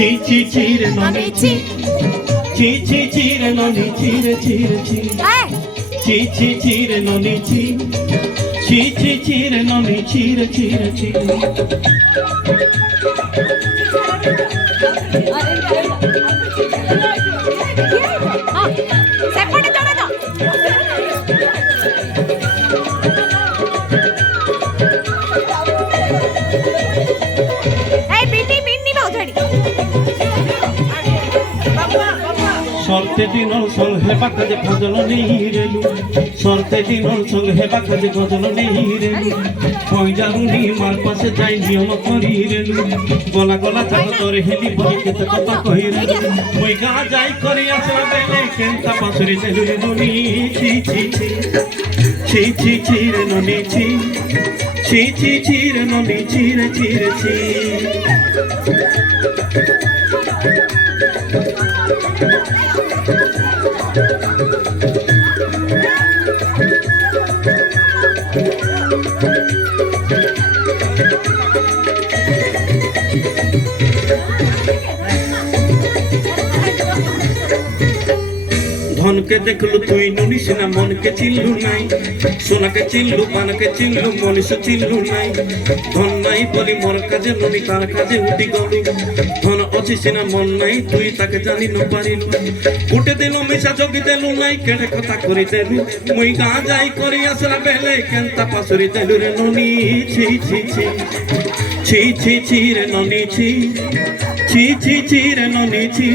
চিরে ননি চিরে ননি চিরে ননি চিরে ননি চিরে সরতে দিনর সঙ্গ হেবা কাজে ভজন নেই রেলু সরতে দিনর সঙ্গ হেবা কাজে ভজন নেই রেলু পয়জারুনি মার পাশে যাই নিয়ম করি রেলু গলা গলা চাক তোর হেলি বলি কেতে কথা কই রেলু মই গা যাই করি আসলা বেলে কেনতা পাসরি দেলু রে ননি ছি রে ননি ছি রে ননি ছি ধনকে দেখলু তুই নুনিস না মনকে চিনলু নাই সোনাকে চিনলু পানকে চিনলু মনীষ চিনলু নাই ধন নাই বলি মোর কাজে নুনি তার কাজে উঠি গলু ধন অছি সিনা মন নাই তুই তাকে জানি ন পারিলু উঠে দিল মিশা জগি দেলু নাই কেড়ে কথা করি দেলু মুই গা যাই করি আসলা বেলে কেনতা পাসরি দেলু রে ননি ছি রে ননি ছি রে ননি ছি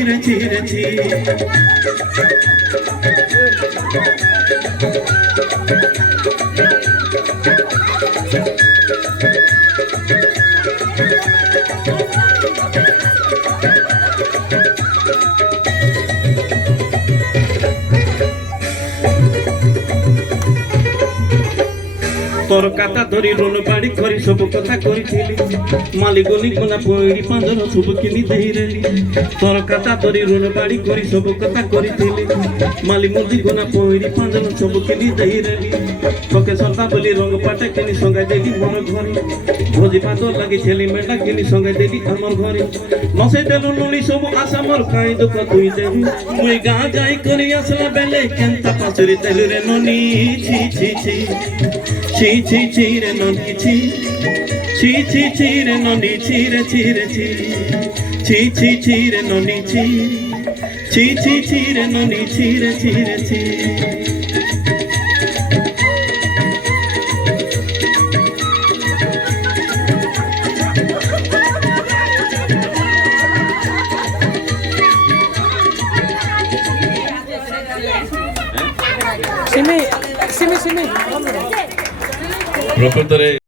তোর কাটা ধরি ঋণ বাড়ি করি সব কথা কইছিলি মালিগনি কোনা পইড়ি পাঁজর সব কিনি দেই রেলি তোর কাটা ধরি ঋণ বাড়ি করি সব কথা কইছিলি মালিগনি কোনা পইড়ি পাঁজর সব কিনি দেই রেলি তোকে সন্তা বলি রঙ পাটা কিনি সঙ্গাই দেলি মোর ঘরে ভোজি পাত লাগি ছেলি মেটা কিনি সঙ্গাই দেলি আমার ঘরে নসে দেলু নুনি সব আশা মোর কাই দুঃখ তুই দেবি মুই গা যাই করি আসলা বেলে কেনতা পাসরি দেলু রে ননি ছি রে ননি ছি রে ননি রে ননি ছি রে ননি রে সিমি প্রকৃতরে